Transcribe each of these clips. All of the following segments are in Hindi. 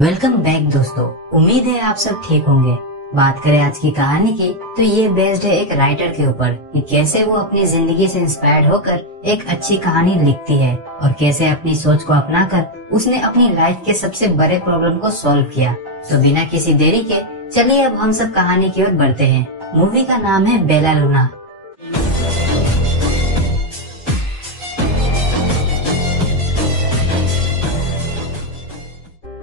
वेलकम बैक दोस्तों। उम्मीद है आप सब ठीक होंगे। बात करें आज की कहानी की तो ये बेस्ड है एक राइटर के ऊपर कि कैसे वो अपनी जिंदगी से इंस्पायर्ड होकर एक अच्छी कहानी लिखती है और कैसे अपनी सोच को अपनाकर उसने अपनी लाइफ के सबसे बड़े प्रॉब्लम को सॉल्व किया। तो बिना किसी देरी के चलिए अब हम सब कहानी की ओर बढ़ते हैं। मूवी का नाम है बेला लूना।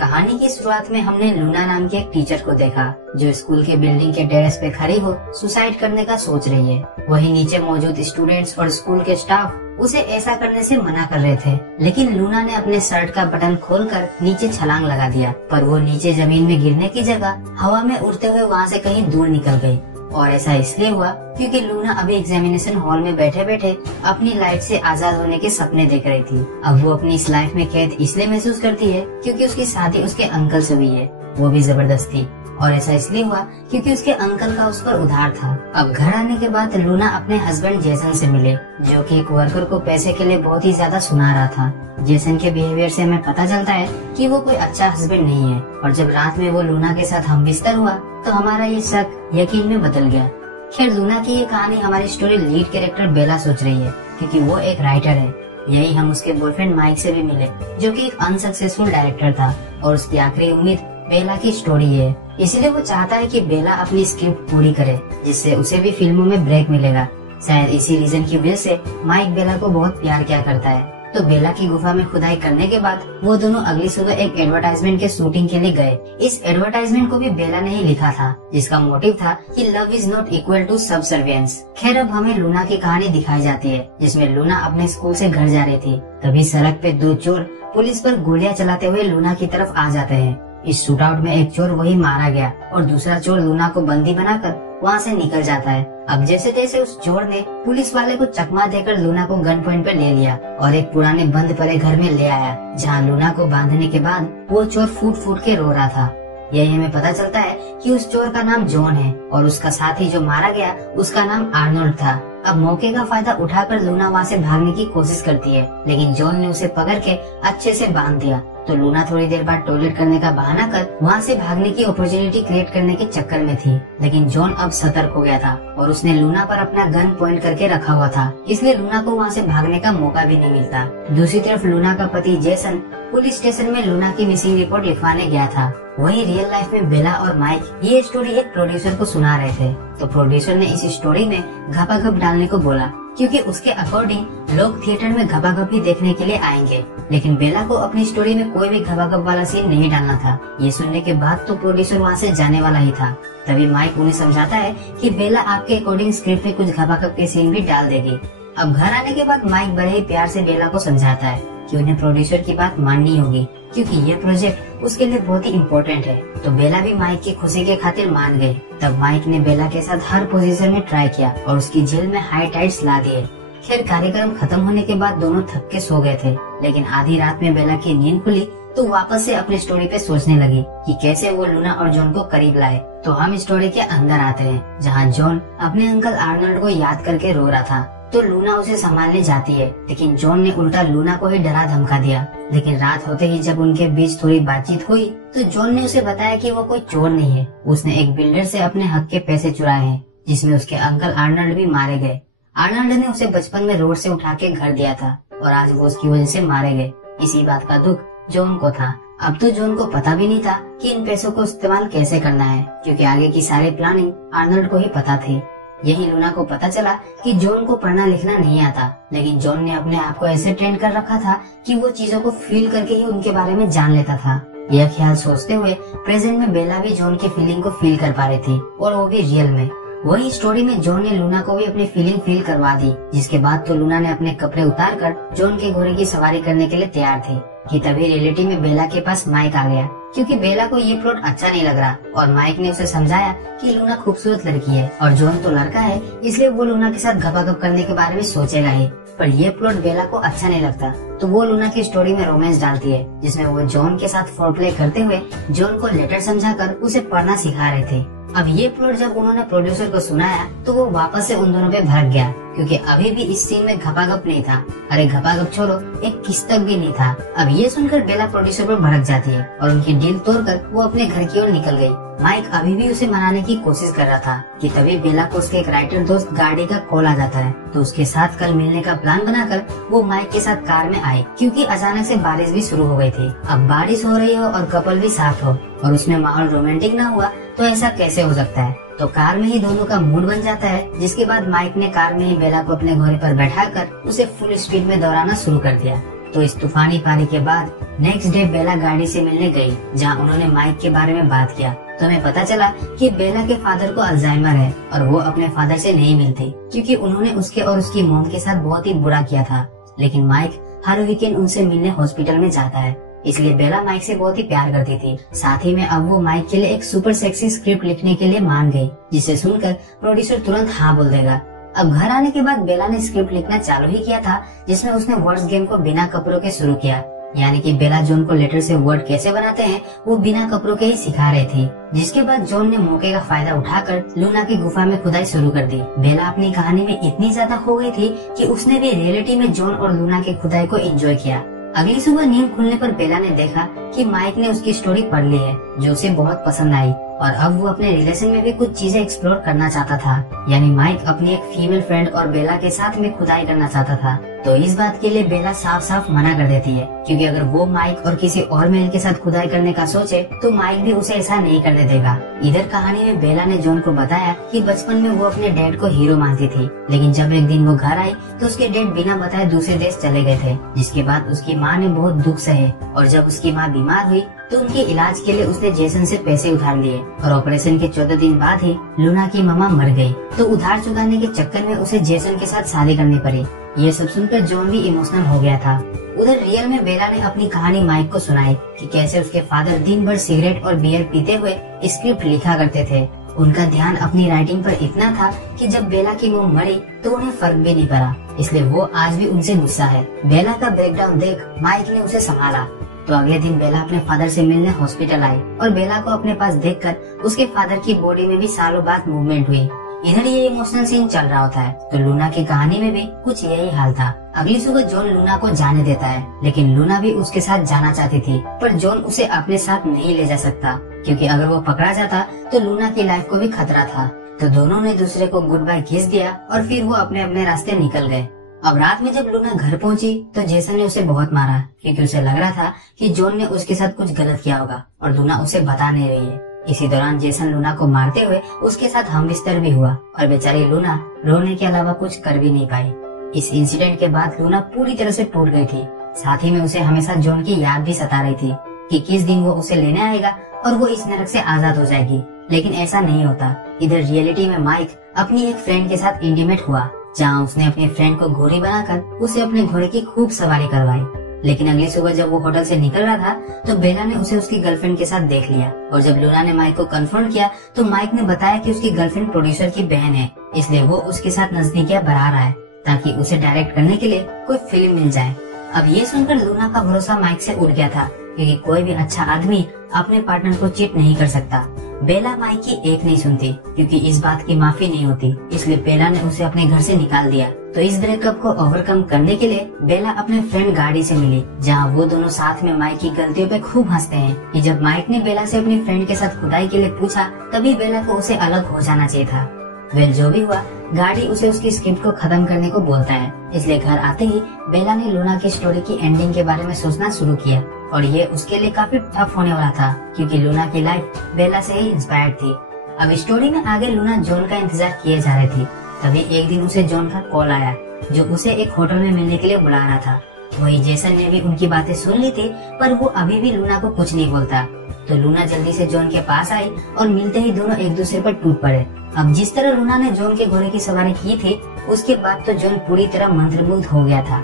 कहानी की शुरुआत में हमने लूना नाम के एक टीचर को देखा जो स्कूल के बिल्डिंग के टेरेस पे खड़ी हो सुसाइड करने का सोच रही है। वहीं नीचे मौजूद स्टूडेंट्स और स्कूल के स्टाफ उसे ऐसा करने से मना कर रहे थे, लेकिन लूना ने अपने शर्ट का बटन खोलकर नीचे छलांग लगा दिया। पर वो नीचे जमीन में गिरने की जगह हवा में उड़ते हुए वहाँ से कहीं दूर निकल गई। और ऐसा इसलिए हुआ क्योंकि लूना अभी एग्जामिनेशन हॉल में बैठे बैठे अपनी लाइफ से आजाद होने के सपने देख रही थी। अब वो अपनी इस लाइफ में कैद इसलिए महसूस करती है क्योंकि उसकी शादी उसके अंकल से हुई है, वो भी जबरदस्ती। और ऐसा इसलिए हुआ क्योंकि उसके अंकल का उस पर उधार था। अब घर आने के बाद लूना अपने हस्बैंड जेसन से मिले, जो कि एक वर्कर को पैसे के लिए बहुत ही ज्यादा सुना रहा था। जेसन के बिहेवियर से हमें पता चलता है कि वो कोई अच्छा हस्बैंड नहीं है। और जब रात में वो लूना के साथ हमबिस्तर हुआ तो हमारा ये शक यकीन में बदल गया। खैर, लूना की ये कहानी हमारी स्टोरी लीड कैरेक्टर बेला सोच रही है क्योंकि वो एक राइटर है। यही हम उसके बॉयफ्रेंड माइक से भी मिले, जो कि एक अनसक्सेसफुल डायरेक्टर था और उसकी आखिरी उम्मीद बेला की स्टोरी है। इसलिए वो चाहता है कि बेला अपनी स्क्रिप्ट पूरी करे, जिससे उसे भी फिल्मों में ब्रेक मिलेगा। शायद इसी रीजन की वजह से माइक बेला को बहुत प्यार किया करता है। तो बेला की गुफा में खुदाई करने के बाद वो दोनों अगली सुबह एक एडवर्टाइजमेंट के शूटिंग के लिए गए। इस एडवर्टाइजमेंट को भी बेला ने ही लिखा था, जिसका मोटिव था कि love is not equal to subservience. खैर, अब हमें लूना की कहानी दिखाई जाती है, जिसमें लूना अपने स्कूल से घर जा रही थी। तभी सड़क पे दो चोर पुलिस पर गोलियां चलाते हुए लूना की तरफ आ जाते हैं। इस शूटआउट में एक चोर वही मारा गया और दूसरा चोर लूना को बंदी बनाकर वहाँ से निकल जाता है। अब जैसे तैसे उस चोर ने पुलिस वाले को चकमा देकर लूना को गन पॉइंट पर ले लिया और एक पुराने बंद पड़े घर में ले आया, जहाँ लूना को बांधने के बाद वो चोर फूट फूट के रो रहा था। यही हमें पता चलता है कि उस चोर का नाम जॉन है और उसका साथी जो मारा गया उसका नाम आर्नोल्ड था। अब मौके का फायदा उठाकर लूना वहाँ से भागने की कोशिश करती है, लेकिन जॉन ने उसे पकड़ के अच्छे से बांध दिया। तो लूना थोड़ी देर बाद टॉयलेट करने का बहाना कर वहाँ से भागने की अपॉर्चुनिटी क्रिएट करने के चक्कर में थी, लेकिन जॉन अब सतर्क हो गया था और उसने लूना पर अपना गन पॉइंट करके रखा हुआ था, इसलिए लूना को वहाँ से भागने का मौका भी नहीं मिलता। दूसरी तरफ लूना का पति जेसन पुलिस स्टेशन में लूना की मिसिंग रिपोर्ट लिखवाने गया था। वही रियल लाइफ में बेला और माइक ये स्टोरी एक प्रोड्यूसर को सुना रहे थे। तो प्रोड्यूसर ने इस स्टोरी में घपाघप डालने को बोला, क्योंकि उसके अकॉर्डिंग लोग थिएटर में घपाघप ही देखने के लिए आएंगे। लेकिन बेला को अपनी स्टोरी में कोई भी घपाघप वाला सीन नहीं डालना था। ये सुनने के बाद तो प्रोड्यूसर वहाँ से जाने वाला ही था। तभी माइक उन्हें समझाता है कि बेला आपके अकॉर्डिंग स्क्रिप्ट में कुछ घपाघप के सीन भी डाल देगी। अब घर आने के बाद माइक बड़े ही प्यार से बेला को समझाता है कि उन्हें प्रोड्यूसर की बात माननी होगी, क्योंकि ये प्रोजेक्ट उसके लिए बहुत ही इम्पोर्टेंट है। तो बेला भी माइक की खुशी के खातिर मान गई। तब माइक ने बेला के साथ हर पोजीशन में ट्राई किया और उसकी जेल में हाई टाइट्स ला दिए। खैर, कार्यक्रम खत्म होने के बाद दोनों थक के सो गए थे, लेकिन आधी रात में बेला की नींद खुली तो वापस से अपनी स्टोरी पे सोचने लगी कि कैसे वो लूना और जॉन को करीब लाए। तो हम स्टोरी के अंदर आते हैं, जहाँ जॉन अपने अंकल आर्नल्ड को याद करके रो रहा था। तो लूना उसे संभालने जाती है, लेकिन जॉन ने उल्टा लूना को ही डरा धमका दिया। लेकिन रात होते ही जब उनके बीच थोड़ी बातचीत हुई तो जॉन ने उसे बताया कि वो कोई चोर नहीं है, उसने एक बिल्डर से अपने हक के पैसे चुराए हैं, जिसमें उसके अंकल आर्नल्ड भी मारे गए। आर्नल्ड ने उसे बचपन में रोड से उठा के घर दिया था और आज वो उसकी वजह से मारे गए। इसी बात का दुख जॉन को था। अब तो जॉन को पता भी नहीं था कि इन पैसों को इस्तेमाल कैसे करना है, क्योंकि आगे की सारी प्लानिंग आर्नल्ड को ही पता थी। यही लूना को पता चला कि जॉन को पढ़ना लिखना नहीं आता, लेकिन जॉन ने अपने आप को ऐसे ट्रेन कर रखा था कि वो चीजों को फील करके ही उनके बारे में जान लेता था। यह ख्याल सोचते हुए प्रेजेंट में बेला भी जॉन की फीलिंग को फील कर पा रही थी, और वो भी रियल में। वही स्टोरी में जॉन ने लूना को भी अपनी फीलिंग फील करवा दी, जिसके बाद तो लूना ने अपने कपड़े उतार कर जॉन के घोड़े की सवारी करने के लिए तैयार थी कि तभी रियलिटी में बेला के पास माइक आ गया, क्योंकि बेला को ये प्लॉट अच्छा नहीं लग रहा और माइक ने उसे समझाया कि लूना खूबसूरत लड़की है और जॉन तो लड़का है, इसलिए वो लूना के साथ घपाघप करने के बारे में सोचेगा ही। पर ये प्लॉट बेला को अच्छा नहीं लगता, तो वो लूना की स्टोरी में रोमांस डालती है, जिसमें वो जॉन के साथ फोरप्ले करते हुए जॉन को लेटर समझाकर उसे पढ़ना सिखा रहे थे। अब ये प्लॉट जब उन्होंने प्रोड्यूसर को सुनाया तो वो वापस से उन दोनों पे भड़क गया क्योंकि अभी भी इस सीन में घपाघप नहीं था। अरे घपाघप छोड़ो, एक किस तक भी नहीं था। अब ये सुनकर बेला प्रोड्यूसर पर भड़क जाती है और उनकी डील तोड़कर वो अपने घर की ओर निकल गई। माइक अभी भी उसे मनाने की कोशिश कर रहा था कि तभी बेला को उसके एक राइटर दोस्त गाड़ी का कॉल आ जाता है। तो उसके साथ कल मिलने का प्लान बनाकर वो माइक के साथ कार में आई, क्योंकि अचानक से बारिश भी शुरू हो गई थी। अब बारिश हो रही हो और कपल भी साथ हो और उसमें माहौल रोमांटिक ना हुआ तो ऐसा कैसे हो सकता है। तो कार में ही दोनों का मूड बन जाता है, जिसके बाद माइक ने कार में ही बेला को अपने घोड़े पर बैठाकर उसे फुल स्पीड में दौड़ाना शुरू कर दिया। तो इस तूफानी पारी के बाद नेक्स्ट डे बेला गाड़ी से मिलने गई, जहां उन्होंने माइक के बारे में बात किया। तो हमें पता चला कि बेला के फादर को अल्जाइमर है और वो अपने फादर से नहीं मिलती, क्योंकि उन्होंने उसके और उसकी मॉम के साथ बहुत ही बुरा किया था। लेकिन माइक हर वीकेंड उनसे मिलने हॉस्पिटल में जाता है, इसलिए बेला माइक से बहुत ही प्यार करती थी। साथ ही में अब वो माइक के लिए एक सुपर सेक्सी स्क्रिप्ट लिखने के लिए मान गई, जिसे सुनकर प्रोड्यूसर तुरंत हाँ बोल देगा। अब घर आने के बाद बेला ने स्क्रिप्ट लिखना चालू ही किया था, जिसमें उसने वर्ड्स गेम को बिना कपड़ों के शुरू किया। यानी कि बेला जॉन को लेटर से वर्ड कैसे बनाते हैं वो बिना कपड़ों के ही सिखा रही थी। जिसके बाद जॉन ने मौके का फायदा उठाकर लूना की गुफा में खुदाई शुरू कर दी। बेला अपनी कहानी में इतनी ज्यादा खो गई थी कि उसने भी रियलिटी में जॉन और लूना की खुदाई को एंजॉय किया। अगली सुबह नींद खुलने पर बेला ने देखा कि माइक ने उसकी स्टोरी पढ़ ली है, जो उसे बहुत पसंद आई और अब वो अपने रिलेशन में भी कुछ चीजें एक्सप्लोर करना चाहता था। यानी माइक अपनी एक फीमेल फ्रेंड और बेला के साथ में खुदाई करना चाहता था। तो इस बात के लिए बेला साफ साफ मना कर देती है, क्योंकि अगर वो माइक और किसी और मेल के साथ खुदाई करने का सोचे तो माइक भी उसे ऐसा नहीं करने देगा। इधर कहानी में बेला ने जॉन को बताया कि बचपन में वो अपने डैड को हीरो मानती थी, लेकिन जब एक दिन वो घर आई तो उसके डैड बिना बताए दूसरे देश चले गए थे। जिसके बाद उसकी माँ ने बहुत दुख सहे और जब उसकी माँ बीमार हुई तो उनके इलाज के लिए उसने जेसन से पैसे उधार लिए और ऑपरेशन के 14 दिन बाद ही लूना की मम्मा मर गई। तो उधार चुकाने के चक्कर में उसे जेसन के साथ शादी करनी पड़ी। ये सब सुनकर जॉन भी इमोशनल हो गया था। उधर रियल में बेला ने अपनी कहानी माइक को सुनाई कि कैसे उसके फादर दिन भर सिगरेट और बियर पीते हुए स्क्रिप्ट लिखा करते थे। उनका ध्यान अपनी राइटिंग पर इतना था कि जब बेला की मॉम मरी तो उन्हें फर्क भी नहीं पड़ा, इसलिए वो आज भी उनसे गुस्सा है। बेला का ब्रेकडाउन देख माइक ने उसे संभाला। तो अगले दिन बेला अपने फादर से मिलने हॉस्पिटल आई और बेला को अपने पास देखकर उसके फादर की बॉडी में भी सालों बाद मूवमेंट हुई। इधर ये इमोशनल सीन चल रहा होता है तो लूना की कहानी में भी कुछ यही हाल था। अगली सुबह जॉन लूना को जाने देता है, लेकिन लूना भी उसके साथ जाना चाहती थी, पर जॉन उसे अपने साथ नहीं ले जा सकता, क्योंकि अगर वो पकड़ा जाता तो लूना की लाइफ को भी खतरा था। तो दोनों ने दूसरे को गुड बाय किस दिया और फिर वो अपने अपने रास्ते निकल गए। अब रात में जब लूना घर पहुंची तो जेसन ने उसे बहुत मारा, क्योंकि उसे लग रहा था कि जॉन ने उसके साथ कुछ गलत किया होगा और लूना उसे बता नहीं रही है। इसी दौरान जेसन लूना को मारते हुए उसके साथ हमबिस्तर भी हुआ और बेचारी लूना रोने के अलावा कुछ कर भी नहीं पाई। इस इंसिडेंट के बाद लूना पूरी तरह से टूट गई थी। साथ ही में उसे हमेशा जॉन की याद भी सता रही थी कि किस दिन वो उसे लेने आएगा और वो इस नरक से आजाद हो जाएगी, लेकिन ऐसा नहीं होता। इधर रियलिटी में माइक अपनी एक फ्रेंड के साथ इंटीमेट हुआ, जहाँ उसने अपने फ्रेंड को घोड़ी बनाकर उसे अपने घोड़े की खूब सवारी करवाई। लेकिन अगली सुबह जब वो होटल से निकल रहा था तो बेला ने उसे उसकी गर्लफ्रेंड के साथ देख लिया और जब लूना ने माइक को कंफर्म किया तो माइक ने बताया कि उसकी गर्लफ्रेंड प्रोड्यूसर की बहन है, इसलिए वो उसके साथ नजदीकियां बढ़ा रहा है ताकि उसे डायरेक्ट करने के लिए कोई फिल्म मिल जाए। अब ये सुनकर लूना का भरोसा माइक से उड़ गया था, क्योंकि कोई भी अच्छा आदमी अपने पार्टनर को चीट नहीं कर सकता। बेला माइक की एक नहीं सुनती, क्योंकि इस बात की माफी नहीं होती, इसलिए बेला ने उसे अपने घर से निकाल दिया। तो इस ब्रेकअप को ओवरकम करने के लिए बेला अपने फ्रेंड गाड़ी से मिली, जहां वो दोनों साथ में माइक की गलतियों पे खूब हंसते हैं कि जब माइक ने बेला से अपनी फ्रेंड के साथ खुदाई के लिए पूछा तभी बेला को उसे अलग हो जाना चाहिए था। वेल जो भी हुआ, गाड़ी उसे उसकी स्क्रिप्ट को खत्म करने को बोलता है, इसलिए घर आते ही बेला ने लूना की स्टोरी की एंडिंग के बारे में सोचना शुरू किया और ये उसके लिए काफी टफ होने वाला था, क्योंकि लूना की लाइफ बेला से ही इंस्पायर्ड थी। अब स्टोरी में आगे लूना जॉन का इंतजार किए जा रही थी। तभी एक दिन उसे जॉन का कॉल आया, जो उसे एक होटल में मिलने के लिए बुला रहा था। वही जेसन ने भी उनकी बातें सुन ली थी, पर वो अभी भी लूना को कुछ नहीं बोलता। तो लूना जल्दी से जॉन के पास आई और मिलते ही दोनों एक दूसरे पर टूट पड़े। अब जिस तरह लूना ने जॉन के घोड़े की सवारी की थी, उसके बाद तो जॉन पूरी तरह मंत्रमुग्ध हो गया था।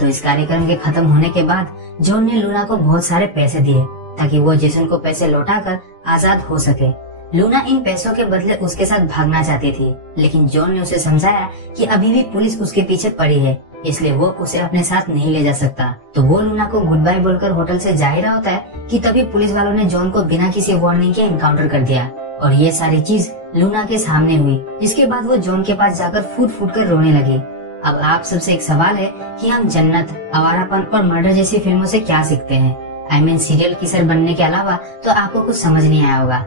तो इस कार्यक्रम के खत्म होने के बाद जॉन ने लूना को बहुत सारे पैसे दिए ताकि वो जेसन को पैसे लौटाकर आजाद हो सके। लूना इन पैसों के बदले उसके साथ भागना चाहती थी, लेकिन जॉन ने उसे समझाया कि अभी भी पुलिस उसके पीछे पड़ी है, इसलिए वो उसे अपने साथ नहीं ले जा सकता। तो वो लूना को गुड बाय बोलकर होटल से जा ही रहा होता है कि तभी पुलिस वालों ने जॉन को बिना किसी वार्निंग के एनकाउंटर कर दिया। और ये सारी चीज लूना के सामने हुई, जिसके बाद वो जॉन के पास जाकर फूट फूट कर रोने लगी। अब आप सबसे एक सवाल है कि हम जन्नत, आवारापन और मर्डर जैसी फिल्मों से क्या सीखते हैं? सीरियल किसर बनने के अलावा तो आपको कुछ समझ नहीं आया होगा।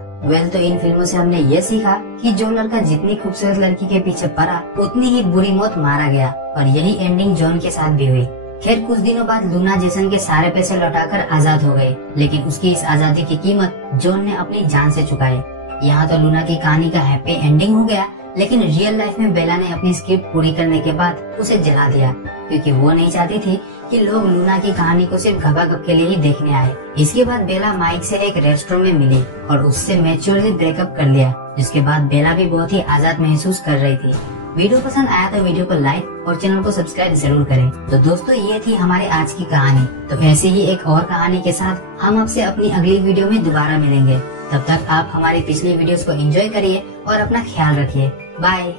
तो इन फिल्मों से हमने ये सीखा कि जो लड़का जितनी खूबसूरत लड़की के पीछे पड़ा उतनी ही बुरी मौत मारा गया, और यही एंडिंग जॉन के साथ भी हुई। खैर कुछ दिनों बाद लूना जेसन के सारे पैसे लौटाकर आजाद हो गई, लेकिन उसकी इस आजादी की कीमत जॉन ने अपनी जान से चुकाई। यहाँ तो लूना की कहानी का हैप्पी एंडिंग हो गया, लेकिन रियल लाइफ में बेला ने अपनी स्क्रिप्ट पूरी करने के बाद उसे जला दिया, क्योंकि वो नहीं चाहती थी कि लोग लूना की कहानी को सिर्फ गपागप के लिए ही देखने आए। इसके बाद बेला माइक से एक रेस्टोरेंट में मिली और उससे मैच्योरली ब्रेकअप कर लिया, जिसके बाद बेला भी बहुत ही आजाद महसूस कर रही थी। वीडियो पसंद आया तो वीडियो को लाइक और चैनल को सब्सक्राइब जरूर करें। तो दोस्तों ये थी हमारी आज की कहानी। तो ऐसे ही एक और कहानी के साथ हम आपसे अपनी अगली वीडियो में दोबारा मिलेंगे। तब तक आप हमारी पिछली वीडियोस को एंजॉय करिए और अपना ख्याल रखिए। बाय।